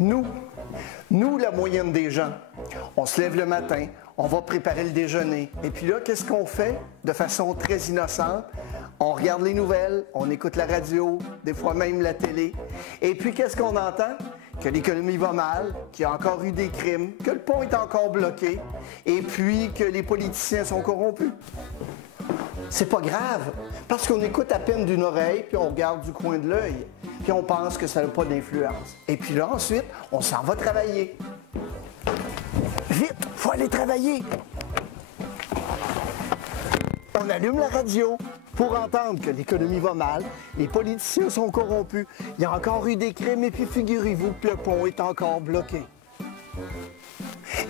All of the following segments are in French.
Nous, la moyenne des gens, on se lève le matin, on va préparer le déjeuner. Et puis là, qu'est-ce qu'on fait de façon très innocente? On regarde les nouvelles, on écoute la radio, des fois même la télé. Et puis, qu'est-ce qu'on entend? Que l'économie va mal, qu'il y a encore eu des crimes, que le pont est encore bloqué, et puis que les politiciens sont corrompus. C'est pas grave, parce qu'on écoute à peine d'une oreille, puis on regarde du coin de l'œil, puis on pense que ça n'a pas d'influence. Et puis là, ensuite, on s'en va travailler. Vite, faut aller travailler! On allume la radio pour entendre que l'économie va mal, les politiciens sont corrompus, il y a encore eu des crimes, et puis figurez-vous que le pont est encore bloqué.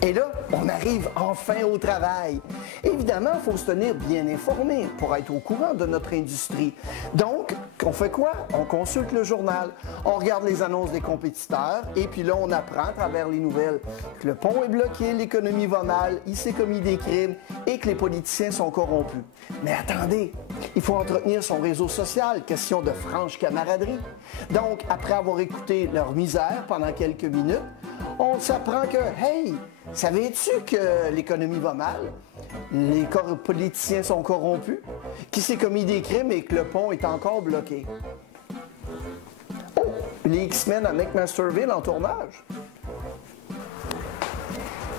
Et là, on arrive enfin au travail. Évidemment, il faut se tenir bien informé pour être au courant de notre industrie. Donc, on fait quoi? On consulte le journal, on regarde les annonces des compétiteurs, et puis là, on apprend à travers les nouvelles que le pont est bloqué, l'économie va mal, il s'est commis des crimes et que les politiciens sont corrompus. Mais attendez, il faut entretenir son réseau social, question de franche camaraderie. Donc, après avoir écouté leur misère pendant quelques minutes, on s'apprend que, hey, savais-tu que l'économie va mal? Les politiciens sont corrompus? Qui s'est commis des crimes et que le pont est encore bloqué? Oh, les X-Men à McMasterville en tournage.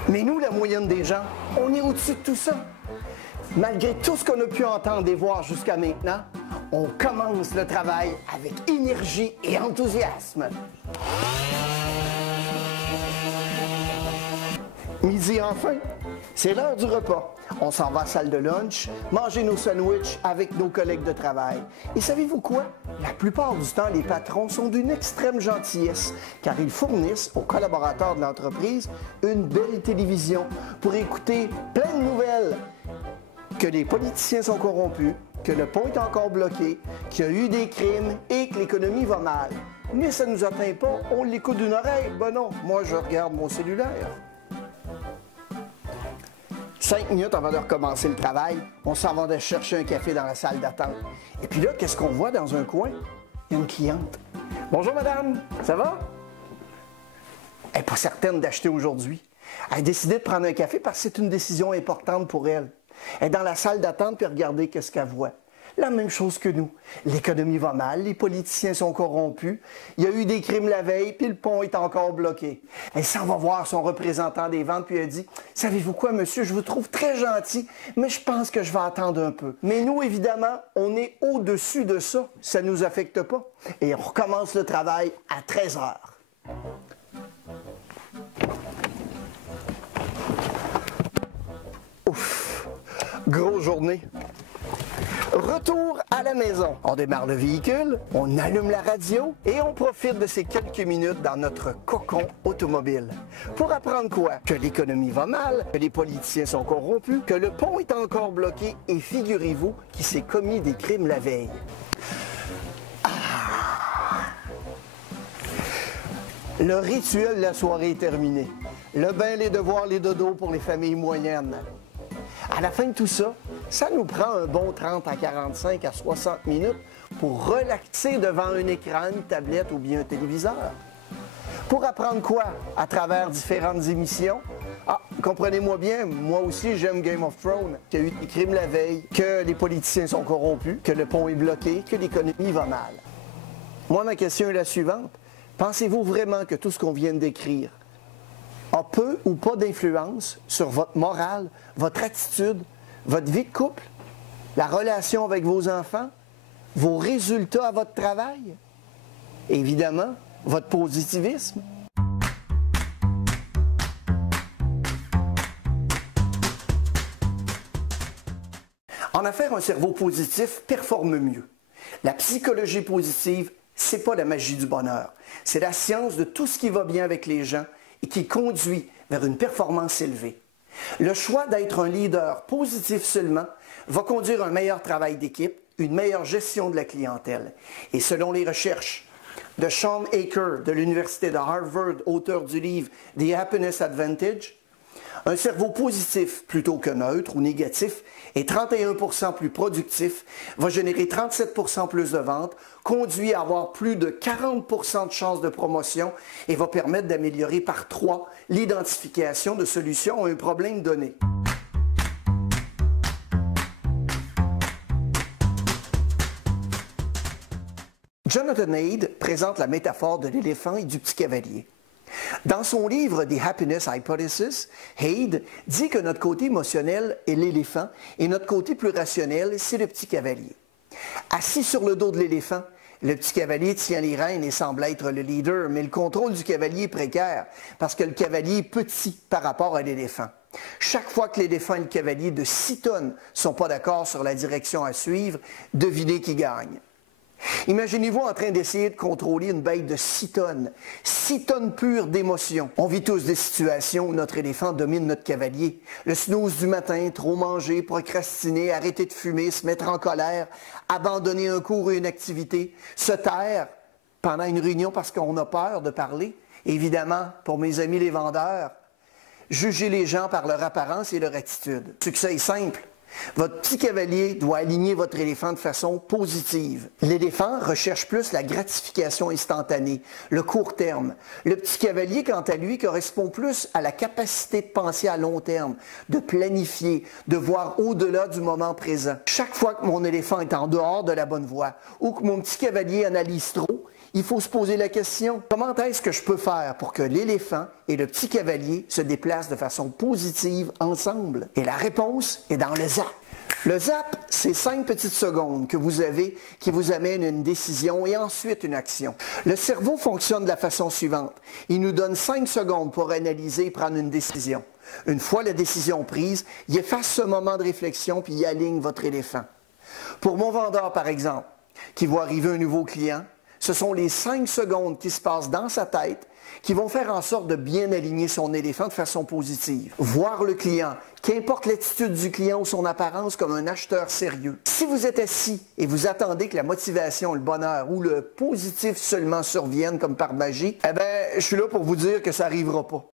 Mais nous, la moyenne des gens, on est au-dessus de tout ça. Malgré tout ce qu'on a pu entendre et voir jusqu'à maintenant, on commence le travail avec énergie et enthousiasme. Midi enfin, c'est l'heure du repas. On s'en va à la salle de lunch, manger nos sandwichs avec nos collègues de travail. Et savez-vous quoi? La plupart du temps, les patrons sont d'une extrême gentillesse, car ils fournissent aux collaborateurs de l'entreprise une belle télévision pour écouter plein de nouvelles. Que les politiciens sont corrompus, que le pont est encore bloqué, qu'il y a eu des crimes et que l'économie va mal. Mais ça ne nous atteint pas, on l'écoute d'une oreille. Ben non, moi je regarde mon cellulaire. 5 minutes avant de recommencer le travail, on s'en va chercher un café dans la salle d'attente. Et puis là, qu'est-ce qu'on voit dans un coin? Une cliente. Bonjour madame, ça va? Elle n'est pas certaine d'acheter aujourd'hui. Elle a décidé de prendre un café parce que c'est une décision importante pour elle. Elle est dans la salle d'attente puis regardez qu'est-ce qu'elle voit. La même chose que nous. L'économie va mal, les politiciens sont corrompus, il y a eu des crimes la veille, puis le pont est encore bloqué. Elle s'en va voir son représentant des ventes, puis elle dit « Savez-vous quoi, monsieur, je vous trouve très gentil, mais je pense que je vais attendre un peu. » Mais nous, évidemment, on est au-dessus de ça. Ça ne nous affecte pas. Et on recommence le travail à 13 heures. Ouf! Grosse journée. Retour à la maison. On démarre le véhicule, on allume la radio et on profite de ces quelques minutes dans notre cocon automobile. Pour apprendre quoi? Que l'économie va mal, que les politiciens sont corrompus, que le pont est encore bloqué et figurez-vous qu'il s'est commis des crimes la veille. Le rituel de la soirée est terminé. Le bain, les devoirs, les dodos pour les familles moyennes. À la fin de tout ça, ça nous prend un bon 30 à 45 à 60 minutes pour relaxer devant un écran, une tablette ou bien un téléviseur. Pour apprendre quoi? À travers différentes émissions. Ah, comprenez-moi bien, moi aussi j'aime Game of Thrones, qu'il y a eu des crimes la veille, que les politiciens sont corrompus, que le pont est bloqué, que l'économie va mal. Moi, ma question est la suivante. Pensez-vous vraiment que tout ce qu'on vient de décrire a peu ou pas d'influence sur votre morale, votre attitude, votre vie de couple, la relation avec vos enfants, vos résultats à votre travail? Évidemment, votre positivisme. En affaires, un cerveau positif performe mieux. La psychologie positive, c'est pas la magie du bonheur. C'est la science de tout ce qui va bien avec les gens et qui conduit vers une performance élevée. Le choix d'être un leader positif seulement va conduire à un meilleur travail d'équipe, une meilleure gestion de la clientèle. Et selon les recherches de Sean Aker de l'Université de Harvard, auteur du livre The Happiness Advantage, un cerveau positif plutôt que neutre ou négatif est 31% plus productif, va générer 37% plus de ventes, conduit à avoir plus de 40% de chances de promotion et va permettre d'améliorer par 3 l'identification de solutions à un problème donné. Jonathan Haidt présente la métaphore de l'éléphant et du petit cavalier. Dans son livre The Happiness Hypothesis, Haidt dit que notre côté émotionnel est l'éléphant et notre côté plus rationnel, c'est le petit cavalier. Assis sur le dos de l'éléphant, le petit cavalier tient les rênes et semble être le leader, mais le contrôle du cavalier est précaire parce que le cavalier est petit par rapport à l'éléphant. Chaque fois que l'éléphant et le cavalier de 6 tonnes ne sont pas d'accord sur la direction à suivre, devinez qui gagne. Imaginez-vous en train d'essayer de contrôler une bête de 6 tonnes, 6 tonnes pures d'émotions. On vit tous des situations où notre éléphant domine notre cavalier. Le snooze du matin, trop manger, procrastiner, arrêter de fumer, se mettre en colère, abandonner un cours ou une activité, se taire pendant une réunion parce qu'on a peur de parler. Évidemment, pour mes amis les vendeurs, juger les gens par leur apparence et leur attitude. Le succès est simple. Votre petit cavalier doit aligner votre éléphant de façon positive. L'éléphant recherche plus la gratification instantanée, le court terme. Le petit cavalier, quant à lui, correspond plus à la capacité de penser à long terme, de planifier, de voir au-delà du moment présent. Chaque fois que mon éléphant est en dehors de la bonne voie ou que mon petit cavalier analyse trop, il faut se poser la question, comment est-ce que je peux faire pour que l'éléphant et le petit cavalier se déplacent de façon positive ensemble? Et la réponse est dans le zap. Le zap, c'est 5 petites secondes que vous avez qui vous amènent une décision et ensuite une action. Le cerveau fonctionne de la façon suivante. Il nous donne 5 secondes pour analyser et prendre une décision. Une fois la décision prise, il efface ce moment de réflexion puis il aligne votre éléphant. Pour mon vendeur, par exemple, qui voit arriver un nouveau client, ce sont les 5 secondes qui se passent dans sa tête qui vont faire en sorte de bien aligner son éléphant de façon positive. Voir le client, qu'importe l'attitude du client ou son apparence, comme un acheteur sérieux. Si vous êtes assis et vous attendez que la motivation, le bonheur ou le positif seulement surviennent comme par magie, eh bien, je suis là pour vous dire que ça n'arrivera pas.